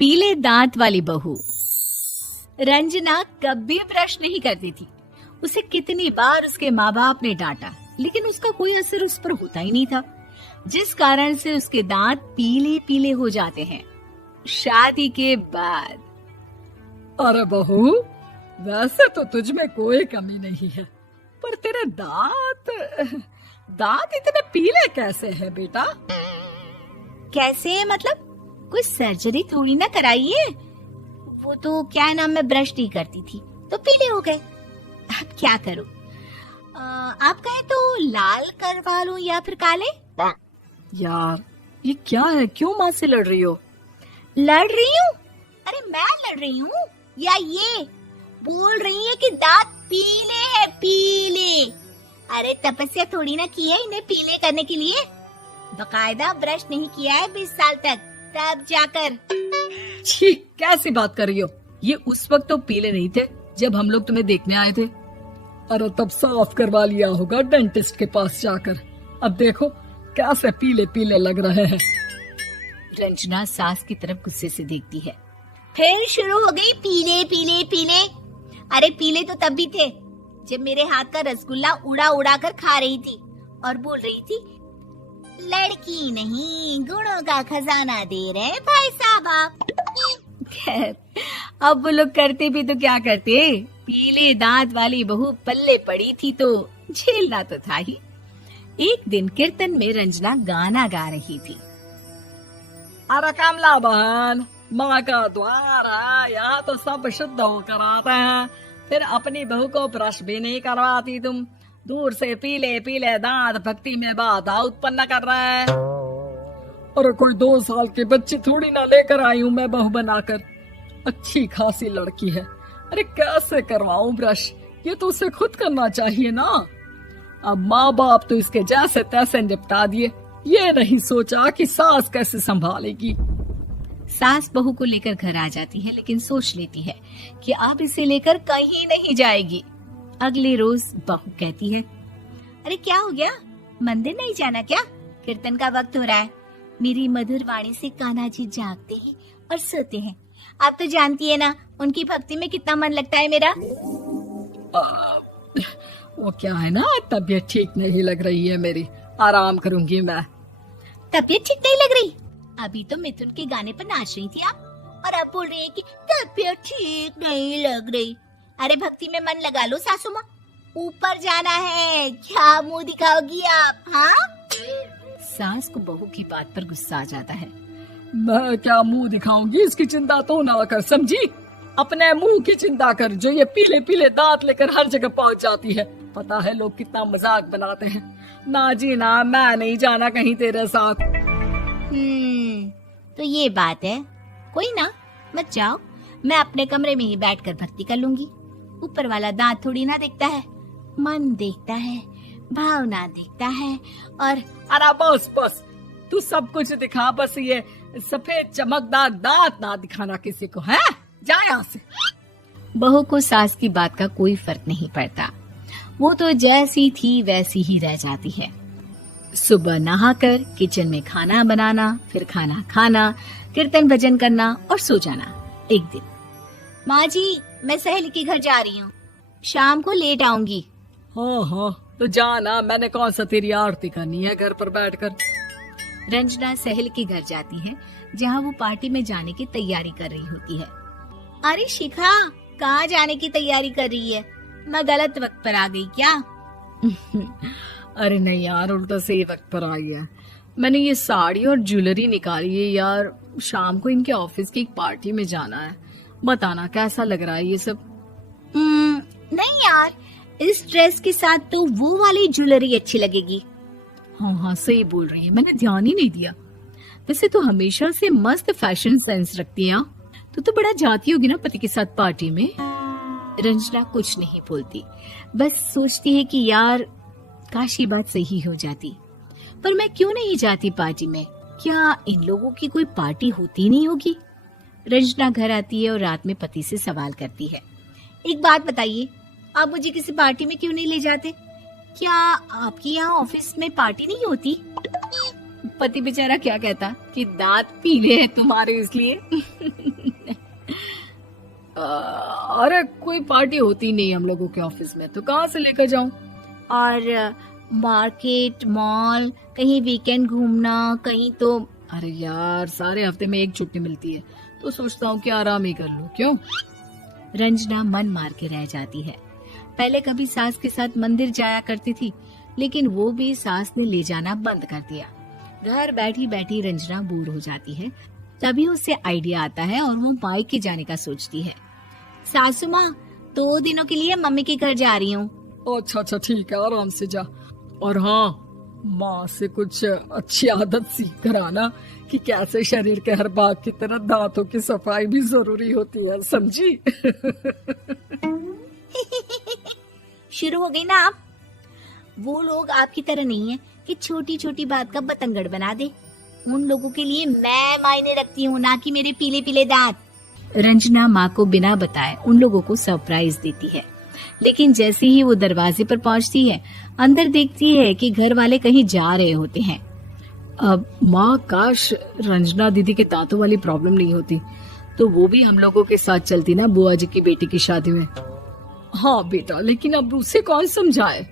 पीले दांत वाली बहू। रंजना कभी ब्रश नहीं करती थी। उसे कितनी बार उसके माँ बाप ने डांटा, लेकिन उसका कोई असर उस पर होता ही नहीं था, जिस कारण से उसके दांत पीले पीले हो जाते हैं। शादी के बाद। अरे बहू, वैसे तो तुझ में कोई कमी नहीं है, पर तेरे दांत इतने पीले कैसे हैं बेटा? कैसे मतलब? कोई सर्जरी थोड़ी ना कराई है। वो तो क्या नाम, मैं ब्रश नहीं करती थी तो पीले हो गए। अब क्या करूं? आप कहें तो लाल करवा लूं या फिर काले? यार ये क्या है, क्यों माँ से लड़ रही हो? लड़ रही हूँ? अरे मैं लड़ रही हूँ या ये बोल रही है कि दांत पीले हैं, पीले। अरे तपस्या थोड़ी ना की है इन्हें पीले करने के लिए। बकायदा ब्रश नहीं किया है 20 साल तक, तब जाकर। छी, कैसी बात कर रही हो? ये उस वक्त तो पीले नहीं थे जब हम लोग तुम्हें देखने आए थे। अरे तब साफ करवा लिया होगा डेंटिस्ट के पास जाकर। अब देखो कैसे पीले पीले लग रहे हैं। रंजना सास की तरफ गुस्से से देखती है। फिर शुरू हो गई पीले पीले पीले। अरे पीले तो तब भी थे जब मेरे हाथ का रसगुल्ला उड़ा उड़ा कर खा रही थी और बोल रही थी, लड़की नहीं गुणों का खजाना दे रहे भाई साहब आप। खैर, अब वो लोग करते भी तो क्या करते, पीले दांत वाली बहू पल्ले पड़ी थी तो झेलना तो था ही। एक दिन कीर्तन में रंजना गाना गा रही थी। अरे कमला बहन, माँ का द्वार है, यहाँ तो सब शुद्ध होकर आते हैं, फिर अपनी बहू को ब्रश भी नहीं करवाती तुम। दूर से पीले पीले दांत भक्ति में बाधा उत्पन्न कर रहे हैं। अरे कोई 2 साल के बच्चे थोड़ी ना लेकर आई हूँ मैं बहू बनाकर। अच्छी खासी लड़की है, अरे कैसे करवाऊं ब्रश? ये तो उसे खुद करना चाहिए ना। अब माँ बाप तो इसके जैसे तैसे निपटा दिए, ये नहीं सोचा कि सास कैसे संभालेगी। सास बहू को लेकर घर आ जाती है, लेकिन सोच लेती है कि अब इसे लेकर कहीं नहीं जाएगी। अगले रोज बहू कहती है, अरे क्या हो गया, मंदिर नहीं जाना क्या? कीर्तन का वक्त हो रहा है। मेरी मधुर वाणी से कान्हा जी जागते हैं और सोते हैं। आप तो जानती है ना उनकी भक्ति में कितना मन लगता है मेरा। वो क्या है ना, तबीयत ठीक नहीं लग रही है मेरी, आराम करूंगी मैं। तबीयत ठीक नहीं लग रही? अभी तो मिथुन के गाने पर नाच रही थी आप, और अब बोल रही है कि तबीयत ठीक नहीं लग रही। अरे भक्ति में मन लगा लो सासू माँ, ऊपर जाना है, क्या मुंह दिखाओगी आप? हाँ? सास को बहू की बात पर गुस्सा आ जाता है। मैं क्या मुंह दिखाऊंगी, इसकी चिंता तो ना कर, समझी? अपने मुंह की चिंता कर, जो ये पीले पीले दांत लेकर हर जगह पहुंच जाती है। पता है लोग कितना मजाक बनाते हैं। ना जी ना, मैं नहीं जाना कहीं तेरे साथ। तो ये बात है। कोई ना, मत जाओ, मैं अपने कमरे में ही बैठकर भक्ति कर लूंगी। ऊपर वाला दांत थोड़ी ना देखता है, मन देखता है, भावना देखता है। और अरे बस बस, तू सब कुछ दिखा, बस ये सफेद चमकदार दांत ना दिखाना किसी को, है? जा यहाँ से। बहू को सास की बात का कोई फर्क नहीं पड़ता, वो तो जैसी थी वैसी ही रह जाती है। सुबह नहाकर किचन में खाना बनाना, फिर खाना खाना, कीर्तन भजन करना और सो जाना। एक दिन, माँ जी मैं सहेली के घर जा रही हूँ, शाम को लेट आऊंगी। हाँ, तो जाना, मैंने कौन सा तेरी आरती करनी है घर पर बैठकर। रंजना सहेली के घर जाती है, जहाँ वो पार्टी में जाने की तैयारी कर रही होती है। अरे शिखा, कहाँ जाने की तैयारी कर रही है? मैं गलत वक्त पर आ गई क्या? अरे नहीं यार, उल्टा सही वक्त पर आई है। मैंने ये साड़ी और ज्वेलरी निकाली है यार, शाम को इनके ऑफिस की एक पार्टी में जाना है। बताना कैसा लग रहा है ये सब? नहीं यार, इस ड्रेस के साथ तो वो वाली ज्वेलरी अच्छी लगेगी। हाँ, सही बोल रही है, मैंने ध्यान ही नहीं दिया। वैसे तो हमेशा से मस्त फैशन सेंस रखती है। तो बड़ा जाती होगी ना पति के साथ पार्टी में। रंजना कुछ नहीं बोलती, बस सोचती है कि यार काश ये बात सही हो जाती, पर मैं क्यों नहीं जाती पार्टी में? क्या इन लोगों की कोई पार्टी होती नहीं होगी? रंजना घर आती है और रात में पति से सवाल करती है, एक बात बताइए, आप मुझे किसी पार्टी में क्यों नहीं ले जाते? क्या आपके यहाँ ऑफिस में पार्टी नहीं होती? पति बेचारा क्या कहता कि दांत पीले हैं तुम्हारे इसलिए। अरे कोई पार्टी होती नहीं हम लोगों के ऑफिस में, तो कहाँ से लेकर जाऊं? और मार्केट, मॉल, कहीं वीकेंड घूमना, कहीं तो। अरे यार सारे हफ्ते में एक छुट्टी मिलती है, तो सोचता हूँ कि आराम ही कर लूं। क्यों? रंजना मन मार के रह जाती है। पहले कभी सास के साथ मंदिर जाया करती थी, लेकिन वो भी सास ने ले जाना बंद कर दिया। घर बैठी बैठी रंजना बोर हो जाती है। तभी उसे आइडिया आता है और वो मायके जाने का सोचती है। सासू माँ, 2 दिनों के लिए मम्मी के घर जा रही हूँ। अच्छा अच्छा ठीक है, आराम से जा। और हाँ, माँ से कुछ अच्छी आदत सीख कर आना कि कैसे शरीर के हर भाग की तरह दांतों की सफाई भी जरूरी होती है, समझी? शुरू हो गई ना आप। वो लोग आपकी तरह नहीं है कि छोटी छोटी बात का बतंगड़ बना दे। उन लोगों के लिए मैं मायने रखती हूँ, ना कि मेरे पीले पीले दांत। रंजना माँ को बिना बताए उन लोगों को सरप्राइज देती है, लेकिन जैसे ही वो दरवाजे पर पहुंचती है, अंदर देखती है कि घर वाले कहीं जा रहे होते हैं। अब माँ, काश रंजना दीदी के दांतों वाली प्रॉब्लम नहीं होती, तो वो भी हम लोगों के साथ चलती ना बुआ जी की बेटी की शादी में। हाँ बेटा, लेकिन अब उसे कौन समझाए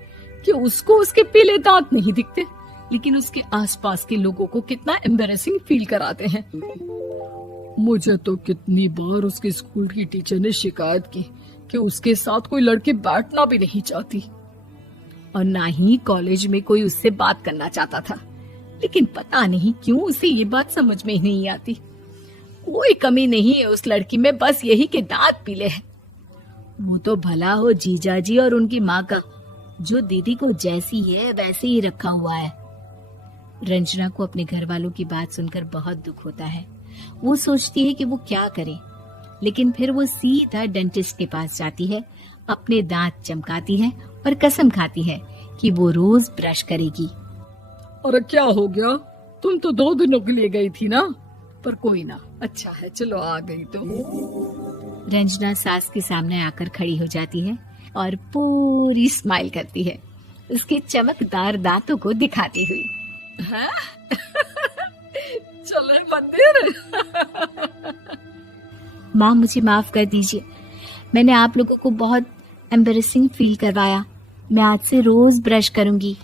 कि उसको उसके पीले दांत नहीं दिखते, लेकिन उसके आसपास के लोगों को कितना एम्बैरेसिंग फील कराते हैं। मुझे तो कितनी बार उसके स्कूल की टीचर ने शिकायत की कि उसके साथ कोई लड़की बैठना भी नहीं चाहती, और ना ही कॉलेज में कोई उससे बात करना चाहता था। लेकिन पता नहीं क्यों उसे ये बात समझ में ही नहीं आती। कोई कमी नहीं है उस लड़की में, बस यही कि दांत पीले हैं। वो तो भला हो जीजा जी और उनकी माँ का, जो दीदी को जैसी है वैसे ही रखा हुआ है। रंजना को अपने घर वालों की बात सुनकर बहुत दुख होता है। वो सोचती है कि वो क्या करे, लेकिन फिर वो सीधा डेंटिस्ट के पास जाती है, अपने दांत चमकाती है और कसम खाती है कि वो रोज ब्रश करेगी। अरे क्या हो गया? तुम तो 2 दिनों के लिए गई थी ना, पर कोई ना, अच्छा है, चलो आ गई तो। रंजना सास के सामने आकर खड़ी हो जाती है और पूरी स्माइल करती है, उसके चमकदार दांतों को दिखाती हुई। हैं? चले मंदिर? माँ, मुझे माफ कर दीजिए, मैंने आप लोगों को बहुत एम्बैरेसिंग फील करवाया। मैं आज से रोज ब्रश करूंगी।